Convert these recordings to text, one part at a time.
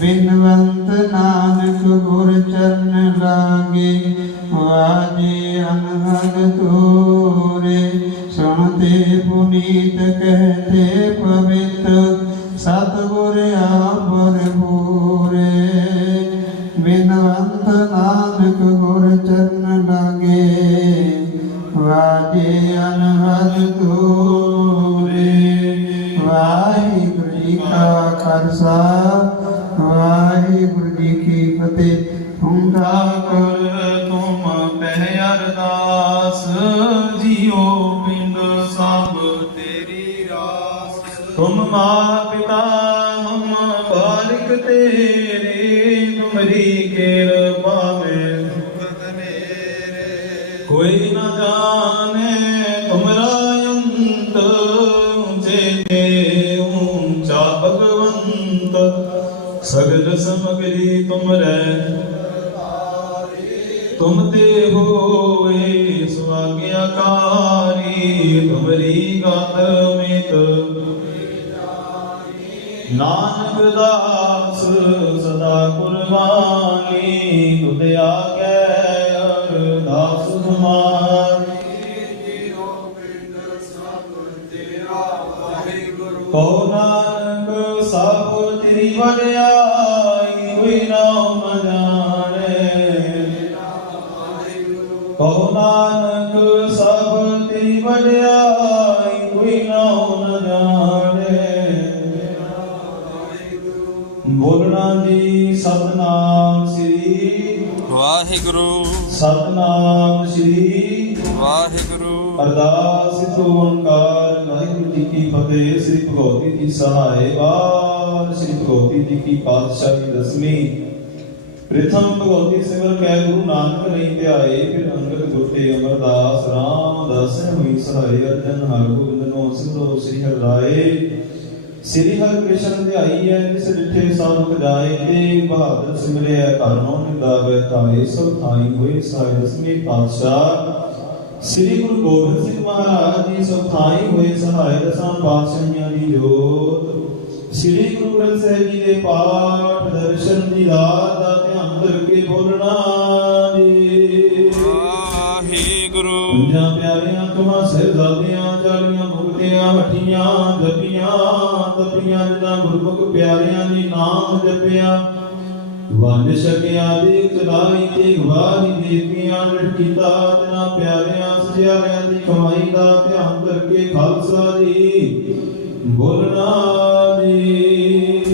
ਬਿਨਵੰਤ ਨਾਨਕ ਅਰਦਾਸ ਜੀਓ ਪਿੰਡ ਸਭ ਤੇਰੀ ਰਾਸ। ਤੁਮ ਮਾ ਪਿਤਾ, ਹਮ ਬਾਲਕ ਤੇਰੇ ਤੁਮਰੀ ਕਿਰਪਾ ਮੈਂ ਭਗਤ ਮੇਰੇ ਕੋਈ ਨਾ ਜਾਣੇ ਤੁਮਰਾ ਅੰਤ ਜੇ ਊਂਚਾ ਭਗਵੰਤ। ਸਗਲ ਸਮਗਰੀ ਤੁਮਰੇ ਸੁਆਗਿਆਕਾਰੀ ਤੁਮਰੀ ਮਿਤ। ਨਾਨਕ ਦਾਸ ਸਦਾ ਕੁਰਬਾਨੀ, ਤੁਧ ਆਗੇ ਅਰਦਾਸ ਤੁਮਾਰੀ ਕੋ ਨਾਨਕ ਸਭ ਤੇਰੀ ਵਡਿਆਈ, ਕੋਈ ਨਾਮ ਨ ਕੋ ਨਾਨਕ ਸਭ ਵਾਹਿਗੁਰੂ। ਅਰਦਾਸ ਇਕ ਓੰਕਾਰ, ਵਾਹਿਗੁਰੂ ਜੀ ਕੀ ਫਤਿਹ, ਸ੍ਰੀ ਭਗਵਤੀ ਜੀ ਸਹਾਇ ਵਾਰ, ਸ੍ਰੀ ਭਗਵਤੀ ਜੀ ਕੀ ਪਾਤਸ਼ਾਹੀ ਦਸਵੀਂ। ਪ੍ਰਥਮ ਭਗਵਤੀ ਸਿਮਰ ਕੈ ਗੁਰੂ ਨਾਨਕ ਨਹੀਂ ਧਿਆਏ, ਫਿਰ ਅੰਗਦ ਗੁਰਤੇ ਅਮਰਦਾਸ, ਰਾਮ ਦਸਨ ਹੋਈ ਸਹਾਇ ਅਰਜਨ ਹਰ ਗੋਬਿੰਦ ਨੋ ਸਿਮਰੋ ਸ੍ਰੀ ਹਰਿ ਰਾਏ। ਸ੍ਰੀ ਹਰਿ ਕ੍ਰਿਸ਼ਨ ਧਿਆਈ ਹੈ, ਜਿਸ ਡਿਠੇ ਸਾਧੁ ਜਾਏ ਤੇ ਬਹਾਦਰ ਸਿਮਰਿਆ ਕਰਨੋ ਨਿਦਾਵੇ ਤਾਏ ਸਭ ਥਾਈ ਹੋਏ ਸਹਾਇ ਦਸਵੀਂ ਪਾਤਸ਼ਾਹ। ਸ੍ਰੀ ਗੁਰੂ ਗੋਬਿੰਦ ਸਿੰਘ ਮਹਾਰਾਜ ਜੀ ਸਭ ਥਾਈ ਹੋਏ ਸਹਾਇ ਦਸਾਂ ਪਾਤਸ਼ਾਹੀਆਂ ਦੀ ਜੋਤ। ਸ੍ਰੀ ਗੁਰੂ ਗ੍ਰੰਥ ਸਾਹਿਬ ਜੀ ਦੇ ਪਾਠ ਦਰਸ਼ਨ ਦੀ ਰਾਤ ਦਾ ਧਿਆਨ ਕਰਕੇ ਬੋਲਣਾ ਜੀ। ਵਾਹਿਗੁਰੂ। ਪੰਜਾਂ ਪਿਆਰਿਆਂ ਤੁਮਾਂ ਸਹਿਜ਼ਾਦੀਆਂ ਚਾਲੀਆਂ ਮੁਕਤਿਆਂ ਹੱਟੀਆਂ ਜਪੀਆਂ ਤਪੀਆਂ ਜਿਨ੍ਹਾਂ ਗੁਰਮੁਖ ਪਿਆਰਿਆਂ ਦੀ ਨਾਮ ਜਪਿਆ ਵੰਡ ਛਕਿਆ ਦੇ ਚਲਾਈ ਤੇ ਗਵਾਹੀ ਦੇਤੀਆਂ ਲੜ ਕੀਤਾ ਪਿਆਰਿਆਂ ਸਜਿਆਰਿਆਂ ਦੀ ਕਮਾਈ ਦਾ ਧਿਆਨ ਕਰਕੇ ਖਾਲਸਾ ਜੀ। ਬੋਲਣਾ ਜੀ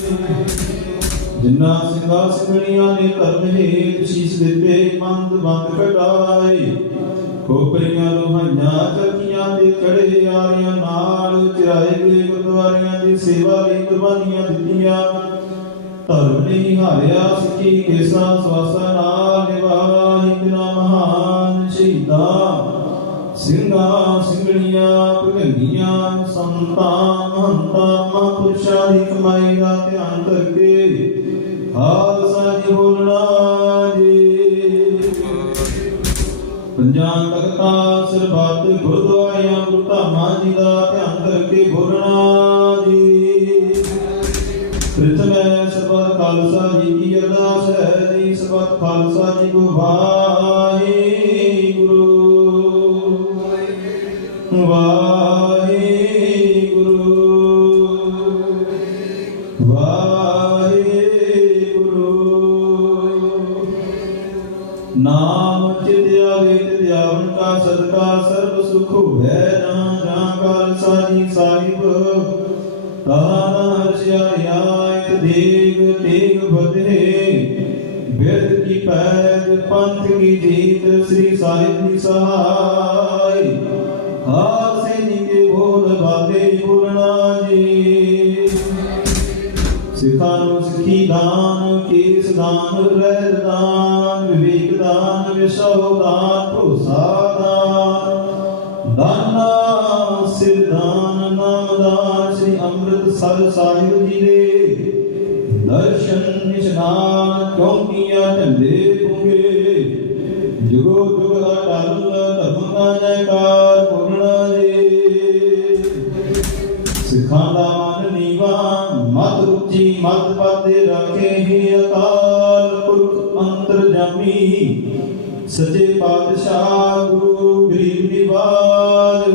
ਜਿਨ੍ਹਾਂ ਸਿੰਘਾਂ ਸਿੰਘਣੀਆਂ ਨੇ ਧਰਮ ਹੇਤ ਸ਼ੀਸ ਦਿੱਤੇ ਮੰਦ ਬੰਦ ਕਟਾਏ। ਕੋਪਰੀਆਂ ਲੋਹਾਈਆਂ ਧਰਮ ਨਹੀਂ ਹਾਰਿਆ ਸਿੱਖੀ ਕੇਸਾ ਸਵਾਸਾਂ ਨਾਲ ਨਿਭਾਵਾ ਹਿੰਦਨਾ ਮਹਾਨ ਸ਼ਹੀਦਾ। ਸਿੰਘਾਂ ਖਾਲਸਾ ਜੀ ਕੀ ਅਰਦਾਸ ਹੈ ਜੀ? ਸਰਬੱਤ ਖਾਲਸਾ ਜੀ ਕੋ ਵਾਹਿਗੁਰੂ। ਵਾਹਿਗੁਰੂ। ਪੰਥ ਕੀ ਜੀਤ ਸ੍ਰੀ ਸਾਹਿਬ ਦੀ ਸਹਾਈ। ਹਾਸੇ ਜੀ ਕੇ ਬੋਲ ਬਾਤੇ ਬੋਲਣਾ ਜੀ। ਸਿੱਖਾਂ ਨੂੰ ਸਿੱਖੀ ਦਾਨ, ਕੇਸ ਦਾਨ ਰਹਿ ਦਾਨ, ਵਿਵੇਕ ਦਾਨ, ਵਿਸ਼ਵ ਦਾਨ, ਭਰੋਸਾ ਦਾਨ। ਦਾਨਾ, ਸਿਰ ਦਾਨ, ਨਾਮ ਦਾਨ, ਸ੍ਰੀ ਅੰਮ੍ਰਿਤਸਰ ਸਾਹਿਬ ਜੀ ਦੇ। ਦਰਸ਼ਨ ਨਿਸ਼ਨਾਨ, ਚੌਂਕੀਆਂ ਢੰਡੇ ਜੁਗੋ ਜੁਗ ਅਟਲ ਧਰਮ ਦਾ ਜੈਕਾਰ ਬੋਲਣਾ ਜੀ ਸਿੱਖਾਂ ਦਾ ਮਨ ਨੀਵਾ, ਮਤ ਉੱਚੀ ਮਤ ਪਾਤੇ ਰੱਖੇ ਹੀ ਅਕਾਲ ਪੁਰਖ ਅੰਤਰਜਾਮੀ। ਸੱਚੇ ਪਾਤਸ਼ਾਹ ਗੁਰੂ ਗਰੀਬ ਨਿਵਾਜ,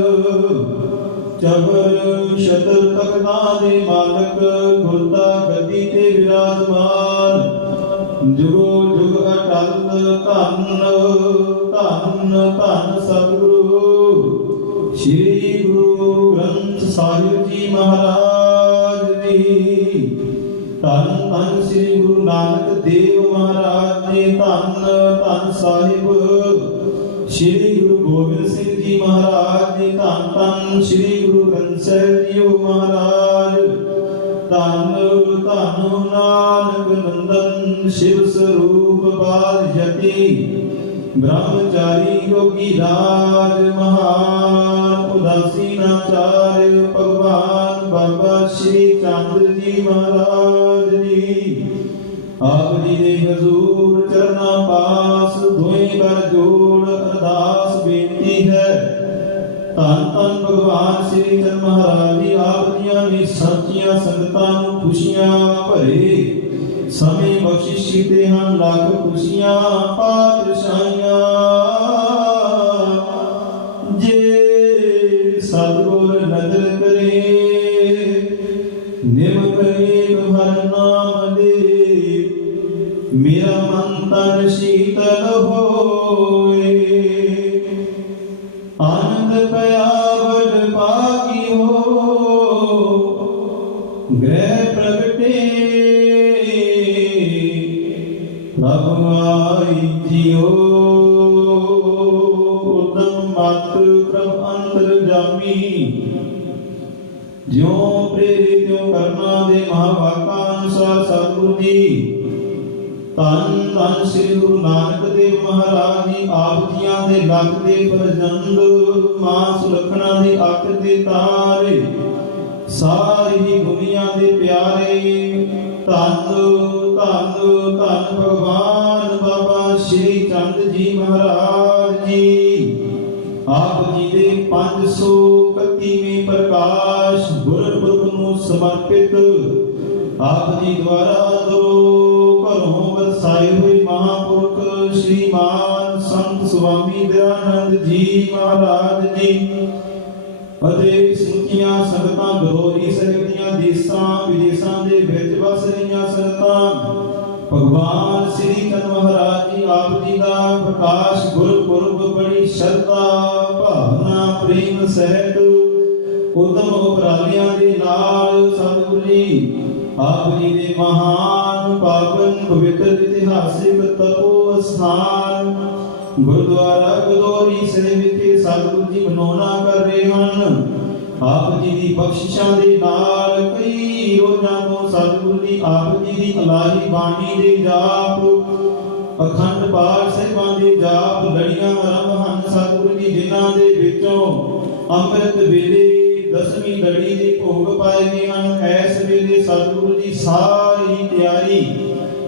ਚਬਰ ਸ਼ਤਰ ਤਖਤਾਂ ਦੇ ਮਾਲਕ ਗੁਰਤਾ ਗੱਦੀ ਤੇ ਵਿਰਾਜਮਾਨ। ਜੁਗੋ ਜੁਗ ਧੰਨ ਧੰਨ ਧੰਨ ਸਤਿਗੁਰੂ। ਸ੍ਰੀ ਗੁਰੂ ਗ੍ਰੰਥ ਸਾਹਿਬ ਜੀ ਮਹਾਰਾਜ ਜੀ ਧੰਨ ਧੰਨ ਸ੍ਰੀ ਗੁਰੂ ਨਾਨਕ ਦੇਵ ਮਹਾਰਾਜ ਜੀ। ਧੰਨ ਧੰਨ ਸਾਹਿਬ ਸ੍ਰੀ ਗੁਰੂ ਗੋਬਿੰਦ ਸਿੰਘ ਜੀ ਮਹਾਰਾਜ ਜੀ। ਧੰਨ ਧੰਨ ਸ੍ਰੀ ਗੁਰੂ ਗ੍ਰੰਥ ਸਾਹਿਬ ਜੀ ਮਹਾਰਾਜ। ਧੰਨ ਧੰਨ ਨਾਨਕ ਨੰਦਨ, ਸ਼ਿਵ ਸਰੂਪ ਬਾਦ ਬ੍ਰਹਮਚਾਰੀ ਯੋਗੀ ਰਾਜ ਮਹਾਨ, ਉਦਾਸੀ ਨਾਚਾਰ ਭਗਵਾਨ ਬਾਬਾ ਸ਼੍ਰੀ ਚੰਦ ਜੀ ਮਹਾਰਾਜ ਜੀ। ਆਪ ਜੀ ਦੇ ਹਜ਼ੂਰ ਚਰਨਾ ਪਾਸ ਦੋਏ ਕਰ ਜੋੜ ਅਰਦਾਸ ਬੇਨਤੀ ਹੈ। ਧੰਨ ਧੰਨ ਭਗਵਾਨ ਸ੍ਰੀ ਚੰਦ ਮਹਾਰਾਜ ਜੀ, ਆਪ ਦੀਆਂ ਨੇ ਸੱਚੀਆਂ ਸੰਗਤਾਂ ਨੂੰ ਖੁਸ਼ੀਆਂ ਭਰੇ। ਸਮੇਂ ਬਖਸ਼ਿਸ਼ ਕੀਤੇ ਹਨ ਲੱਖ ਖੁਸ਼ੀਆਂ ਪਾਤਸ਼ਾਹੀਆਂ। ਅੰਤਰ ਜਿਉ ਪ੍ਰੇਰਿਤ ਤਿਉ ਦੇ ਮਹਾਵਾਕਾ ਅਨੁਸਾਰ ਸਤਿਗੁਰੂ ਜੀ, ਧੰਨ ਧੰਨ ਸ੍ਰੀ ਗੁਰੂ ਨਾਨਕ ਦੇਵ ਮਹਾਰਾਜ ਜੀ, ਆਪ ਜੀਆਂ ਦੇ ਲੱਖ ਦੇ ਪ੍ਰਜੰਦ ਮਾਂ ਸੁਲਖਣਾ ਦੇ ਅੱਖ ਦੇ ਤਾਰੇ, ਸਾਰੀ ਦੁਨੀਆ ਦੇ ਪਿਆਰੇ, ਧੰਨ ਧੰਨ ਧੰਨ ਭਗਵਾਨ ਬਾਬਾ ਸ਼੍ਰੀ ਚੰਦ ਜੀ ਮਹਾਰਾਜ ਜੀ। 531ਵੇਂ ਪ੍ਰਕਾਸ਼ ਗੁਰਪੁਰਬ ਨੂੰ ਸਮਰਪਿਤ ਆਪ ਜੀ ਦੁਆਰਾ ਦੋ ਘਰੋਂ ਵਰਸਾਏ ਹੋਏ ਮਹਾਪੁਰਖ ਸ਼੍ਰੀਮਾਨ ਸੰਤ ਸੁਆਮੀ ਦਇਆਨੰਦ ਜੀ ਮਹਾਰਾਜ ਜੀ ਅਤੇ ਸਮੁੱਚੀਆਂ ਸੰਗਤਾਂ ਬਰੋਰੀ ਸਾਹਿਬ ਦੇਸਾਂ, ਵਿਦੇਸਾਂ ਦੇ ਵਿੱਚ ਵਸ ਰਹੀਆਂ ਸੰਗਤਾਂ ਭਗਵਾਨ ਸ੍ਰੀ ਚੰਦ ਮਹਾਰਾਜ ਜੀ, ਆਪ ਜੀ ਦਾ ਪ੍ਰਕਾਸ਼ ਗੁਰਪੁਰਬ ਬੜੀ ਸ਼ਰਧਾ, ਭਾਵਨਾ, ਪ੍ਰੇਮ ਸਹਿਤ ਉਦਮ ਉਪਰਾਲਿਆਂ ਦੇ ਨਾਲ ਸਤਿਗੁਰੂ ਜੀ ਆਪ ਜੀ ਦੇ ਮਹਾਨ ਪਾਵਨ ਪਵਿੱਤਰ ਇਤਿਹਾਸਿਕ ਤਪੋ ਸਥਾਨ ਗੁਰਦੁਆਰਾ ਗਦੋਰੀ ਸਾਹਿਬ ਵਿਖੇ ਸਤਿਗੁਰੂ ਜੀ ਮਨੋਨਾ ਕਰ ਰਹੇ ਹਨ। ਆਪ ਜੀ ਦੀ ਬਖਸ਼ਿਸ਼ਾਂ ਦੇ ਨਾਲ ਕਈ ਰੋਜ਼ਾਂ ਤੋਂ ਸਤਿਗੁਰੂ ਜੀ ਆਪ ਜੀ ਦੀ ਇਲਾਹੀ ਬਾਣੀ ਦੇ ਜਾਪ, ਅਖੰਡ ਪਾਠ ਸਾਹਿਬਾਂ ਦੇ ਜਾਪ, ਲੜੀਆਂ ਆਰੰਭ ਹਨ ਸਤਿਗੁਰੂ ਜੀ, ਜਿਨ੍ਹਾਂ ਦੇ ਵਿੱਚੋਂ ਅੰਮ੍ਰਿਤ ਵੇਲੇ ਦਸਵੀਂ ਲੜੀ ਦੇ ਭੋਗ ਪਾਏ ਗਏ ਹਨ। ਐਸ ਵੇਲੇ ਸਤਿਗੁਰੂ ਜੀ ਸਾਰੀ ਤਿਆਰੀ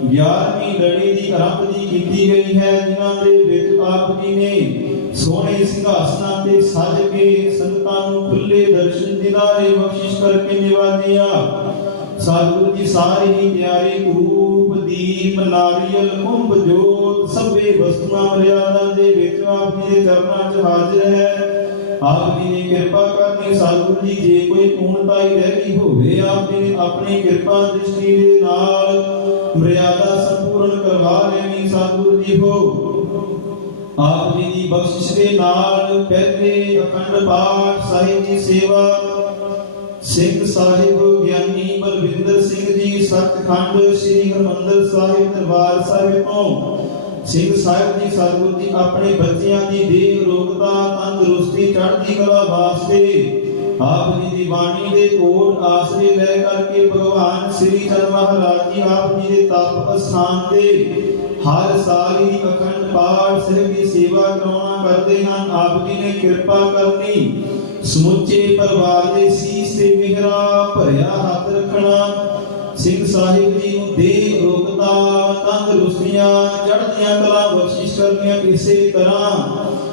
11ਵੀਂ ਲੜੀ ਦੀ ਆਰੰਭ ਦੀ ਕੀਤੀ ਗਈ ਹੈ, ਜਿਨ੍ਹਾਂ ਦੇ ਵਿੱਚ ਆਪ ਜੀ ਨੇ ਸੋਹਣੇ ਸਿੰਘਾਸਨਾਂ ਤੇ ਸਜ ਕੇ ਸੰਗਤਾਂ ਨੂੰ ਖੁੱਲੇ ਦਰਸ਼ਨ ਦਿਦਾਰੇ ਬਖਸ਼ਿਸ਼ ਕਰਕੇ ਨਿਵਾਜਿਆ। ਸਤਿਗੁਰੂ ਜੀ ਸਾਰੀ ਹੀ ਤਿਆਰੀ ਧੂਪ ਦੀਪ, ਨਾਰੀਅਲ, ਕੁੰਭ, ਜੋਤ, ਸਭੇ ਵਸਤੂਆਂ ਮਰਿਆਦਾ ਦੇ ਵਿੱਚ ਆਪ ਜੀ ਦੇ ਚਰਨਾਂ 'ਚ ਹਾਜ਼ਰ ਹੈ। ਆਪ ਜੀ ਨੇ ਕਿਰਪਾ ਕਰਨੀ ਸਤਿਗੁਰੂ ਜੀ, ਜੇ ਕੋਈ ਪੂਰਨਤਾਈ ਰਹਿ ਗਈ ਹੋਵੇ, ਆਪ ਜੀ ਨੇ ਆਪਣੀ ਕਿਰਪਾ ਦ੍ਰਿਸ਼ਟੀ ਦੇ ਨਾਲ ਮਰਿਆਦਾ ਸੰਪੂਰਨ ਕਰਵਾ ਲੈਣੀ, ਸਤਿਗੁਰੂ ਜੀ, ਹੋ। ਆਪ ਜੀ ਦੀ ਬਖਸ਼ਿਸ਼ ਦੇ ਨਾਲ ਪਹਿਲੇ ਅਖੰਡ ਪਾਠ ਸਾਹਿਬ ਦੀ ਸੇਵਾ, ਸਿੰਘ ਸਾਹਿਬ ਗਿਆਨੀ ਬਲਵਿੰਦਰ ਸਿੰਘ ਜੀ ਸਤਖੰਡ ਸ੍ਰੀ ਹਰਮੰਦਰ ਸਾਹਿਬ ਦਰਬਾਰ ਸਾਹਿਬ ਤੋਂ, ਸਿੰਘ ਸਾਹਿਬ ਜੀ ਸਤਿਗੁਰੂ ਜੀ ਆਪਣੇ ਬੱਚਿਆਂ ਦੀ ਦੇਹ ਰੋਗਤਾ ਤੰਦਰੁਸਤੀ ਚੜ੍ਹਦੀ ਕਲਾ ਵਾਸਤੇ ਆਪ ਜੀ ਦੀ ਬਾਣੀ ਦੇ ਕੋਟ ਆਸਰੇ ਲੈ ਕਰਕੇ ਭਗਵਾਨ ਸ੍ਰੀ ਚੰਦ ਮਹਾਰਾਜ ਜੀ ਆਪ ਜੀ ਦੇ ਤਪ ਅਸਥਾਨ ਤੇ ਹਰ ਸਾਲ ਅਖੰਡ ਪਾਠ ਸਾਹਿਬ ਦੀ ਸੇਵਾ ਕਰਾਉਣਾ ਕਰਦੇ ਹਨ ਆਪ ਜੀ ਨੇ ਕਿਰਪਾ ਕਰਨੀ। ਸਮੁੱਚੇ ਪਰਿਵਾਰ ਦੇ ਸੀਸ ਤੇ ਮਿਹਰਾ ਭਰਿਆ ਹੱਥ ਰੱਖਣਾ। ਸਿੰਘ ਸਾਹਿਬ ਜੀ ਨੂੰ ਦੇਹ ਰੋਗਤਾ ਤੰਦਰੁਸਤੀਆਂ, ਚੜ੍ਹਦੀਆਂ ਕਲਾ ਬਖਸ਼ਿਸ਼ ਕਰਨੀਆਂ ਕਿਸੇ ਤਰ੍ਹਾਂ।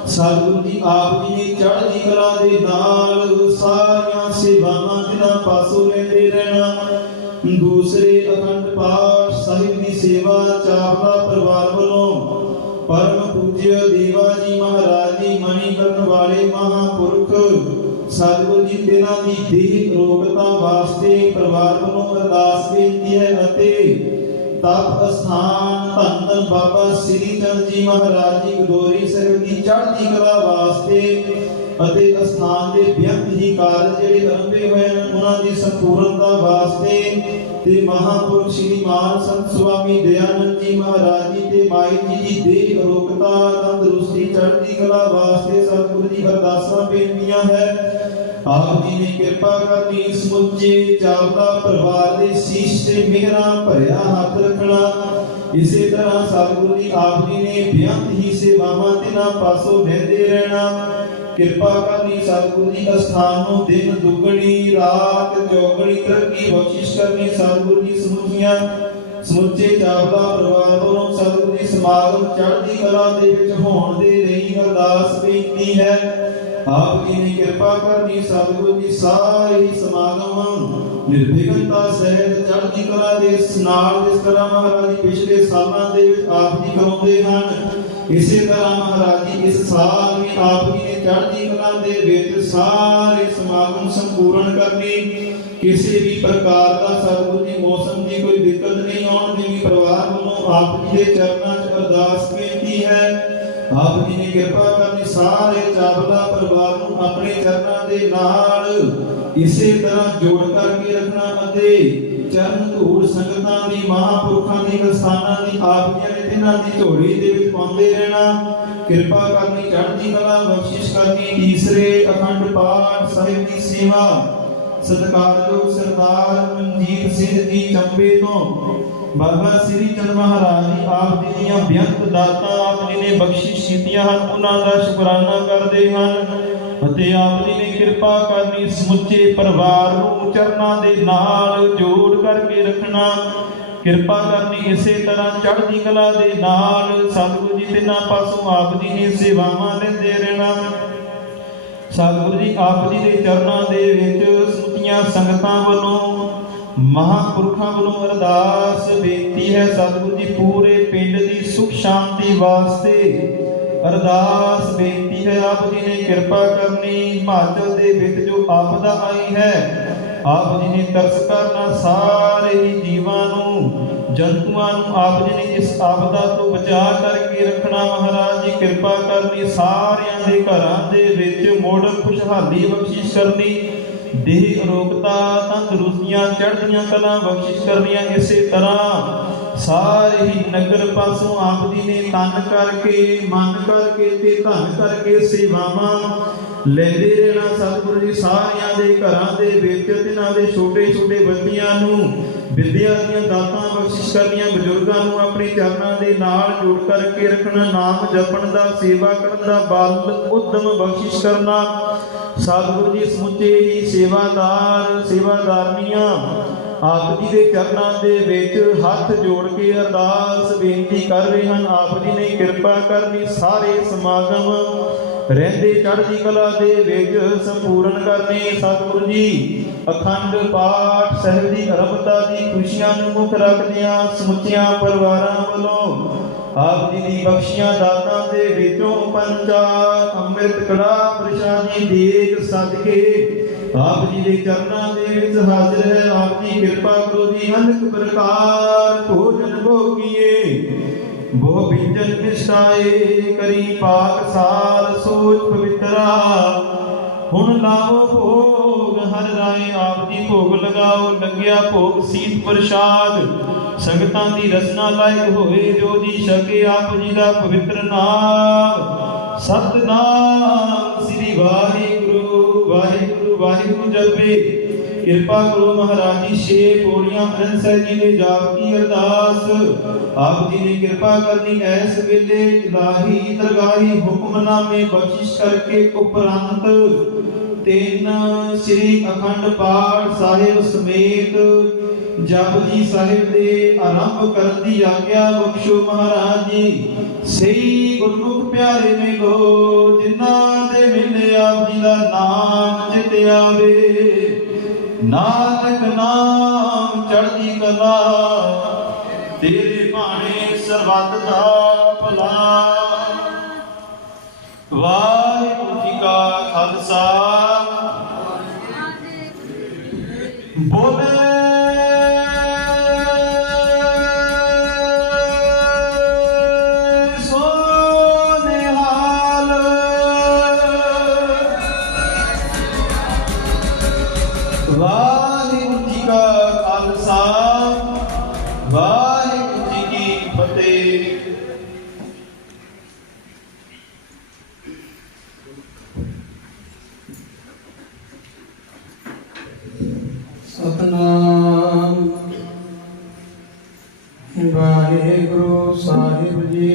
ਸਤਿਗੁਰੂ ਜੀ, ਆਪ ਜੀ ਨੇ ਚੜ੍ਹਦੀ ਕਲਾ ਦੇ ਨਾਲ ਸਾਰੀਆਂ ਸੇਵਾਵਾਂ ਜਿਨ੍ਹਾਂ ਪਾਸੋਂ ਲੈਂਦੇ ਰਹਿਣਾ। ਦੂਸਰੇ ਅਖੰਡ ਪਾਠ ਸਾਹਿਬ ਦੀ ਸੇਵਾ ਚਾਵਲਾ ਪਰਿਵਾਰ ਵੱਲੋਂ ਪਰਮ ਪੂਜਯ ਦੇਵਾ ਜੀ ਮਹਾਰਾਜ ਜੀ ਮਣੀ ਕਰਨ ਵਾਲੇ ਮਹਾਪੁਰਖ ਸਤਿਗੁਰੂ ਜੀ ਤਿਨਾਂ ਦੀ ਦੇਹ ਰੋਗਤਾ ਵਾਸਤੇ ਪਰਿਵਾਰ ਵੱਲੋਂ ਅਰਦਾਸ ਬੇਨਤੀ ਹੈ ਅਤੇ ਤਪ ਅਸਥਾਨ ਧੰਨ ਧੰਨ ਬਾਬਾ ਸ੍ਰੀ ਚੰਦ ਜੀ ਮਹਾਰਾਜ ਜੀ, ਗਦੋਰੀ ਸਾਹਿਬ ਦੀ ਚੜ੍ਹਦੀ ਕਲਾ ਵਾਸਤੇ ਅਤੇ ਅਸਥਾਨ ਦੇ ਬਿਆੰਤ ਹੀ ਕਾਰਜ ਜਿਹੜੇ ਅਰੰਭੇ ਹੋਏ ਹਨ, ਉਹਨਾਂ ਦੀ ਸੰਪੂਰਨਤਾ ਵਾਸਤੇ ਤੇ ਮਹਾਪੁਰਖ ਸ੍ਰੀ ਸੰਤ ਸੁਆਮੀ ਦਇਆਨੰਦ ਜੀ ਮਹਾਰਾਜ ਜੀ ਤੇ ਮਾਈ ਜੀ ਦੀ ਦੇਹ ਅਰੋਗਤਾ ਤੰਦਰੁਸਤੀ, ਚੜ੍ਹਦੀ ਕਲਾ ਵਾਸਤੇ ਸਤਿਗੁਰੂ ਜੀ ਅਰਦਾਸਾਂ ਬੇਨਤੀਆਂ ਹੈ। ਆਪ ਜੀ ਨੇ ਕਿਰਪਾ ਕਰਨੀ ਸਮੁੱਚੇ ਚਾਵਲਾ ਪਰਿਵਾਰ ਦੇ ਸੀਸ ਤੇ ਮਿਹਰਾਂ ਭਰਿਆ ਹੱਥ ਰੱਖਣਾ। ਇਸੇ ਤਰ੍ਹਾਂ ਸਤਿਗੁਰੂ ਜੀ ਆਪ ਜੀ ਨੇ ਬਿਆੰਤ ਹੀ ਸੇਵਾਵਾਂ ਤਿਨਾਂ ਪਾਸੋਂ ਲੈਂਦੇ ਰਹਿਣਾ। ਕਿਰਪਾ ਕਰਨੀ ਸਤਿਗੁਰੂ ਜੀ ਅਸਥਾਨ ਨੂੰ ਦਿਨ ਦੁੱਗਣੀ, ਰਾਤ ਚੌਗਣੀ, ਤਰੱਕੀ ਬਖਸ਼ਿਸ਼ ਕਰਨੀ ਸਤਿਗੁਰੂ ਜੀ ਸਮੁੱਚੀਆਂ, ਸਮੁੱਚੇ ਚਾਵਲਾ ਪਰਿਵਾਰ ਵੱਲੋਂ ਸਤਿਗੁਰੂ ਜੀ ਸਮਾਗਮ ਚੜ੍ਹਦੀ ਕਲਾ ਦੇ ਵਿੱਚ ਹੋਣ ਦੇ ਲਈ ਅਰਦਾਸ ਬੇਨਤੀ ਹੈ। ਆਪ ਜੀ ਨੇ ਕਿਰਪਾ ਕਰਨੀ ਸਤਿਗੁਰੂ ਜੀ ਸਾਰੇ ਹੀ ਸਮਾਗਮ ਨਿਰਵਿਘਨਤਾ ਸਹਿਤ ਚੜ੍ਹਦੀ ਕਲਾ ਦੇ ਨਾਲ ਜਿਸ ਤਰ੍ਹਾਂ ਮਹਾਰਾਜ ਜੀ ਪਿਛਲੇ ਸਾਲਾਂ ਦੇ ਵਿੱਚ ਆਪ ਜੀ ਕਰਾਉਂਦੇ ਹਨ ਇਸੇ ਤਰ੍ਹਾਂ ਮਹਾਰਾਜ ਜੀ, ਇਸ ਸਾਲ ਵੀ ਆਪ ਜੀ ਨੇ ਚੜ੍ਹਦੀ ਕਲਾ ਦੇ ਵਿੱਚ ਸਾਰੇ ਸਮਾਗਮ ਸੰਪੂਰਨ ਕਰਨੀ। ਕਿਸੇ ਵੀ ਪ੍ਰਕਾਰ ਦਾ ਸਤਿਗੁਰੂ ਜੀ ਮੌਸਮ ਦੀ ਕੋਈ ਦਿੱਕਤ ਨਹੀਂ ਆਉਣ ਦੇਣੀ ਪਰਿਵਾਰ ਵੱਲੋਂ ਆਪ ਜੀ ਦੇ ਚਰਨਾਂ 'ਚ ਅਰਦਾਸ ਬੇਨਤੀ ਹੈ। ਆਪ ਜੀ ਨੇ ਕਿਰਪਾ ਕਰਨੀ ਸਾਰੇ ਚਾਵਲਾ ਪਰਿਵਾਰ ਨੂੰ ਆਪਣੇ ਚਰਨਾਂ ਦੇ ਨਾਲ ਇਸੇ ਤਰ੍ਹਾਂ ਜੋੜ ਕਰਕੇ ਰੱਖਣਾ ਅਤੇ ਚਰਨ ਧੂੜ ਸੰਗਤਾਂ ਦੀ, ਮਹਾਪੁਰਖਾਂ ਦੀ ਅਸਥਾਨਾਂ ਦੀ ਆਪ ਜੀਆਂ ਨੇ ਦੀ ਝੋਲੀ ਦੇ ਵਿੱਚ ਪਾਉਂਦੇ ਰਹਿਣਾ। ਕਿਰਪਾ ਕਰਨੀ, ਚੜ੍ਹਦੀ ਕਲਾ, ਬਖਸ਼ਿਸ਼ ਕਰਨੀ, ਤੀਸਰੇ ਅਖੰਡ ਪਾਠ, ਸਾਹਿਬ ਦੀ ਸੇਵਾ। ਸਤਿਕਾਰਯੋਗ ਸਰਦਾਰ ਮਨਜੀਤ ਸਿੰਘ ਜੀ ਚੰਬੇ ਤੋਂ। ਬਾਬਾ ਸ੍ਰੀ ਚੰਦ ਮਹਾਰਾਜ ਜੀ, ਆਪ ਜੀ ਦੀਆਂ ਬੇਅੰਤ ਦਾਤਾਂ, ਆਪ ਜੀ ਨੇ ਬਖਸ਼ਿਸ਼ ਕੀਤੀਆਂ ਹਨ, ਉਹਨਾਂ ਦਾ ਸ਼ੁਕਰਾਨਾ ਕਰਦੇ ਹਨ। ਅਤੇ ਆਪ ਜੀ ਨੇ ਕਿਰਪਾ ਕਰਨੀ ਸਮੁੱਚੇ ਪਰਿਵਾਰ ਨੂੰ ਚਰਨਾਂ ਦੇ ਨਾਲ ਜੋੜ ਕਰਕੇ ਰੱਖਣਾ। ਕਿਰਪਾ ਕਰਨੀ ਇਸੇ ਤਰ੍ਹਾਂ ਚੜ੍ਹਦੀ ਕਲਾ ਦੇ ਨਾਲ ਸਤਿਗੁਰੂ ਜੀ ਤਿੰਨਾਂ ਪਾਸੋਂ ਆਪ ਜੀ ਨੇ ਸੇਵਾਵਾਂ ਲੈਂਦੇ ਰਹਿਣਾ। ਸਤਿਗੁਰੂ ਜੀ ਆਪ ਜੀ ਦੇ ਚਰਨਾਂ ਦੇ ਵਿੱਚ ਸਮੁੱਚੀਆਂ ਸੰਗਤਾਂ ਵੱਲੋਂ, ਮਹਾਪੁਰਖਾਂ ਵੱਲੋਂ ਅਰਦਾਸ ਬੇਨਤੀ ਹੈ ਸਤਿਗੁਰੂ ਜੀ, ਪੂਰੇ ਪਿੰਡ ਦੀ ਸੁਖ ਸ਼ਾਂਤੀ ਵਾਸਤੇ। ਅਰਦਾਸ ਬੇਨਤੀ ਹੈ ਆਪ ਜੀ ਨੇ ਕਿਰਪਾ ਕਰਨੀ, ਹਿਮਾਚਲ ਦੇ ਵਿੱਚ ਜੋ ਆਪਦਾ ਆਈ ਹੈ, ਆਪ ਜੀ ਨੇ ਤਰਸ ਕਰਨਾ ਸਾਰੇ ਹੀ ਜੀਵਾਂ ਨੂੰ, ਜੰਤੂਆਂ ਨੂੰ ਆਪ ਜੀ ਨੇ ਇਸ ਆਪਦਾ ਤੋਂ ਬਚਾ ਕਰਕੇ ਰੱਖਣਾ ਮਹਾਰਾਜ ਜੀ, ਕਿਰਪਾ ਕਰਨੀ ਸਾਰਿਆਂ ਦੇ ਘਰਾਂ ਦੇ ਵਿੱਚ ਮੋੜ ਖੁਸ਼ਹਾਲੀ ਬਖਸ਼ਿਸ਼ ਕਰਨੀ ਦੇਹ ਅਰੋਗਤਾ ਤੰਦਰੁਸਤੀਆਂ ਚੜ੍ਹਦੀਆਂ ਕਲਾਂ ਬਖਸ਼ਿਸ਼ ਕਰਨੀਆਂ ਇਸੇ ਤਰ੍ਹਾਂ। ਸਾਰੇ ਹੀ ਨਗਰ ਪਾਸੋਂ ਆਪ ਜੀ ਨੇ ਤਨ ਕਰਕੇ, ਮਨ ਕਰਕੇ ਤੇ ਧਨ ਕਰਕੇ ਸੇਵਾਵਾਂ। ਲੈਂਦੇ ਰਹਿਣਾ ਸਤਿਗੁਰੂ ਜੀ ਸਾਰਿਆਂ ਦੇ ਘਰਾਂ ਦੇ ਵਿੱਚ ਤਿਨਾਂ ਦੇ ਛੋਟੇ ਛੋਟੇ ਬੱਚਿਆਂ ਨੂੰ। ਵਿਦਿਆ ਦੀਆਂ ਦਾਤਾਂ ਬਖਸ਼ਿਸ਼ ਕਰਨੀਆਂ, ਬਜ਼ੁਰਗਾਂ ਨੂੰ ਆਪਣੇ ਚਰਨਾਂ ਦੇ ਨਾਲ ਜੋੜ ਕਰਕੇ ਰੱਖਣਾ, ਨਾਮ ਜਪਣ ਦਾ, ਸੇਵਾ ਕਰਨ ਦਾ ਬਲ ਉਦਮ ਬਖਸ਼ਿਸ਼ ਕਰਨਾ। ਸਤਿਗੁਰੂ ਜੀ ਸਮੁੱਚੇ ਹੀ ਸੇਵਾਦਾਰ ਸੇਵਾਦਾਰਨੀਆਂ ਆਪ ਜੀ ਦੇ ਚਰਨਾਂ ਦੇ ਵਿੱਚ ਹੱਥ ਜੋੜ ਕੇ ਅਰਦਾਸ ਬੇਨਤੀ ਕਰ ਰਹੇ ਹਨ। ਆਪ ਜੀ ਨੇ ਕਿਰਪਾ ਕਰਨੀ ਸਾਰੇ ਸਮਾਗਮ ਰਹਿੰਦੇ ਚੜ੍ਹਦੀ ਕਲਾ ਦੇ ਵਿੱਚ ਸੰਪੂਰਨ ਕਰਨੇ। ਸਤਿਗੁਰੂ ਜੀ, ਅਖੰਡ ਪਾਠ ਸਾਹਿਬ ਦੀ ਅਰਬਤਾ ਦੀ ਖੁਸ਼ੀਆਂ ਨੂੰ ਮੁੱਖ ਰੱਖਦਿਆਂ ਸਮੁੱਚਿਆਂ ਪਰਿਵਾਰਾਂ ਵੱਲੋਂ ਆਪ ਜੀ ਦੀ ਬਖਸ਼ੀਆਂ ਦਾਤਾਂ ਦੇ ਵਿੱਚੋਂ ਪੰਚਾ ਅੰਮ੍ਰਿਤ ਕੜਾ ਪ੍ਰਸ਼ਾਦੀ ਦੇਗ ਸਦਕੇ ਆਪ ਜੀ ਦੇ ਚਰਨਾਂ ਦੇ ਵਿੱਚ ਹਾਜ਼ਰ ਹੈ, ਆਪ ਜੀ ਕਿਰਪਾ ਕਰੋ ਜੀ ਅਨੇਕ ਪ੍ਰਕਾਰ ਭੋਜਨ ਭੋਗੀਏ। ਬੋ ਬਿੰਜਨ ਨਿਸ਼ਾਏ ਕਰੀ ਪਾਕ ਸਾਲ ਸੋਚ ਪਵਿੱਤਰਾ। ਹੁਣ ਲਾਵੋ ਭੋਗ, ਹਰ ਰਾਏ ਆਪ ਜੀ ਭੋਗ ਲਗਾਓ, ਲੱਗਿਆ ਭੋਗ, ਸੀਤ ਪ੍ਰਸ਼ਾਦ। ਸੰਗਤਾਂ ਦੀ ਰਸਨਾ ਲਾਇਕ ਹੋਵੇ, ਜੋ ਜੀ ਛਕੇ ਆਪ ਜੀ ਦਾ ਪਵਿੱਤਰ ਨਾਮ। ਸਤਨਾਮ ਸ੍ਰੀ ਵਾਹਿਗੁਰੂ ਵਾਹਿਗੁਰੂ ਵਾਹਿਗੁਰੂ ਜਪੇ ਕਿਰਪਾ ਕਰੋ ਮਹਾਰਾਜ ਛੇ ਪੌੜੀਆਂ ਅਨੰਦ ਜੀ ਨੇ ਜਾਪ ਕੀ ਅਰਦਾਸ। ਆਪ ਜੀ ਨੇ ਕਿਰਪਾ ਕਰਨੀ ਐਸ ਵੇਲੇ ਇਲਾਹੀ ਦਰਗਾਹੀ ਹੁਕਮਨਾਮੇ ਬਖਸ਼ਿਸ਼ ਕਰਕੇ ਉਪਰੰਤ ਤਿੰਨ ਸ੍ਰੀ ਅਖੰਡ ਪਾਠ ਸਾਹਿਬ ਸਮੇਤ ਜਪਜੀ ਸਾਹਿਬ ਦੇ ਆਰੰਭ ਕਰਨ ਦੀ ਆਗਿਆ ਬਖਸ਼ੋ ਮਹਾਰਾਜ ਜੀ। ਸਹੀ ਗੁਰਮੁਖ ਪਿਆਰੇ ਨੇ ਜਿਨ੍ਹਾਂ ਦੇ ਮਿਲੇ ਆਪ ਜੀ ਦਾ ਨਾਮ ਜਿਤਿਆ ਆਵੇ। ਨਾਨਕ ਨਾਮ ਚੜ੍ਹਦੀ ਕਲਾ, ਤੇਰੇ ਭਾਣੇ ਸਰਬੱਤ ਦਾ ਭਲਾ। ਸਤਨਾਮ ਵਾਹਿਗੁਰੂ ਸਾਹਿਬ ਜੀ।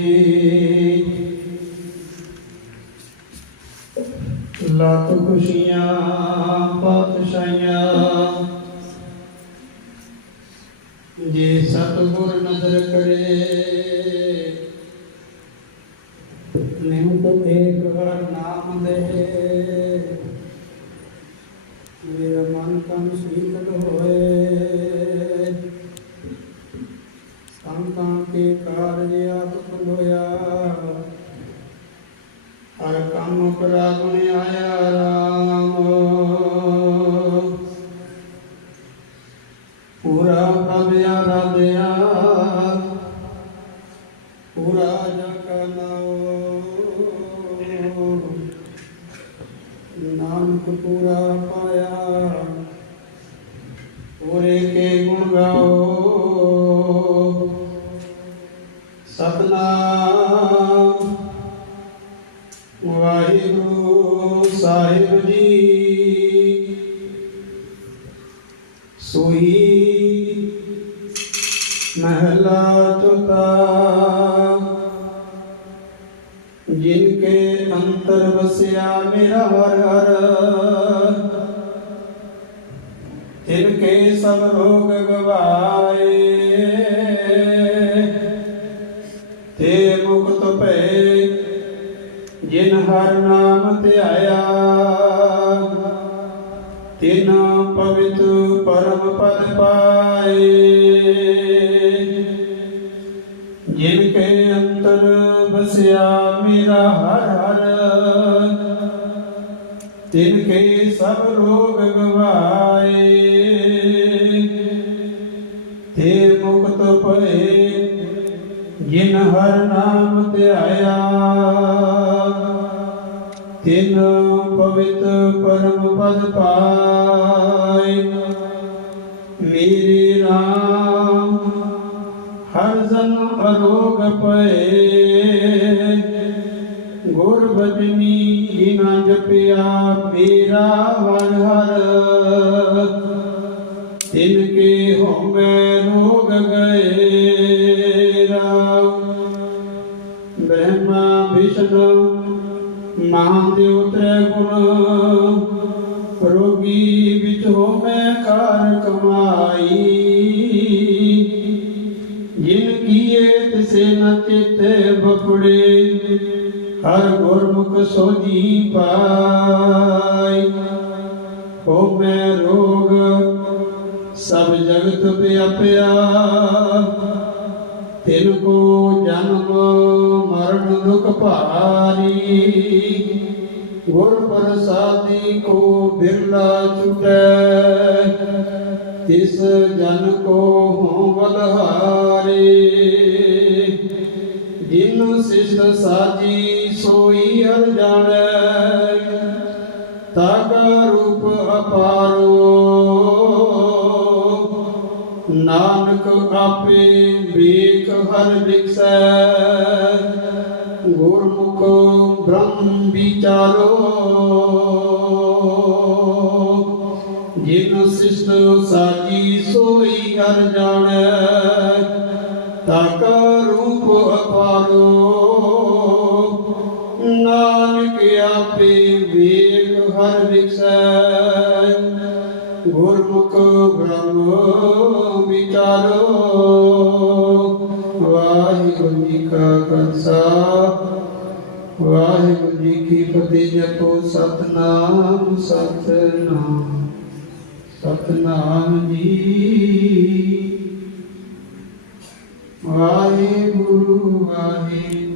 ਲੱਖ ਖੁਸ਼ੀਆਂ ਹਰ ਕੰਮ ਕਰਾ ਗੁਣ ਆਇਆ ਰਾਮ। ਸੋਈ ਮਹਲਾ ਚੌਥਾ ਜਿਨਕੇ ਅੰਤਰ ਵਸਿਆ ਮੇਰਾ ਹਰ ਹਰ, ਤਿਨਕੇ ਸਭ ਰੋਗ ਗਵਾਏ। ਤੇ ਮੁਕਤ ਭਏ, ਜਿਨ ਹਰ ਨਾਮ ਧਿਆਇਆ, ਤਿਨ ਪਵਿੱਤ ਪਰਮ ਪਦ ਪਾਏ ਜਿਨ ਕੇ ਅੰਤਰ ਬਸਿਆ ਮੇਰਾ ਹਰ ਹਰ। ਤਿਨ ਕੇ ਸਭ ਰੋਗ ਗਵਾਏ। ਤੇ ਮੁਕਤ ਭਏ ਜਿਨ ਹਰ ਨਾਮ ਧਿਆਇਆ। ਤਿਨ ਪਵਿੱਤ ਪਰਮ ਪਦ ਪਾਏ। ਜਨ ਅਰੋਗ ਪਏ ਗੁਰ ਬਜਨੀ ਜਿਨਾ ਜਪਿਆ ਮੇਰਾ ਹਰ ਹਰ। ਤਿਨ ਕੇ ਹੋਵੇ ਰੋਗ ਗਏ। ਰਾਮ ਬ੍ਰਹਮਾ, ਵਿਸ਼ਨੂੰ, ਮਹਾਦੇਵ ਤ੍ਰੈ ਗੁਣ ਰੋਗੀ ਵਿੱਚ ਹੋਵੇ ਕਾਰ ਕਮਾਈ। ਨ ਚੇਤੇ ਬਪੜੇ ਹਰ ਗੁਰਮੁਖ ਸੋਜੀ ਪਾਈ। ਹੋਵੇ ਰੋਗ, ਸਭ ਜਗਤ ਵਿਆਪਿਆ ਤਿਨ ਕੋ ਜਨਮ, ਮਰਨ ਦੁਖ ਭਾਰੀ। ਗੁਰ ਪ੍ਰਸਾਦੀ ਕੋ ਬਿਰਲਾ ਛੁਟੈ, ਤਿਸ ਜਨ ਕੋ ਹੋਂ ਬਲਹਾਰੇ ਜਿਨ ਸਿਸ਼ਟ ਸਾਜੀ ਸੋਈ ਹਰ ਜਾਣੈ ਤਾਕਾ ਰੂਪ ਅਪਾਰੋ। ਨਾਨਕ ਆਪੇ ਵੇਖ ਹਰ ਦਿਖਸੈ ਗੁਰਮੁਖ ਬ੍ਰਹਮ ਵਿਚਾਰੋ। ਜਿਨ ਸਿਸ਼ਟ ਸਾਜੀ ਸੋਈ ਹਰ ਜਾਣੈ ਤਾਕਾ ਨਾਨਕ ਆਪੇ ਵੇਖ ਹਰ ਦਿਖਸੈ ਗੁਰਮੁਖ ਬ੍ਰਹਮ ਵਿਚਾਰੋ, ਵਾਹਿਗੁਰੂ ਜੀ ਕਾ ਖਾਲਸਾ, ਵਾਹਿਗੁਰੂ ਜੀ ਕੀ ਫਤਿਹ। ਜਪੋ ਸਤਨਾਮ ਸਤਨਾਮ ਸਤਨਾਮ ਜੀ। ਵਾਹਿਗੁਰੂ Allahi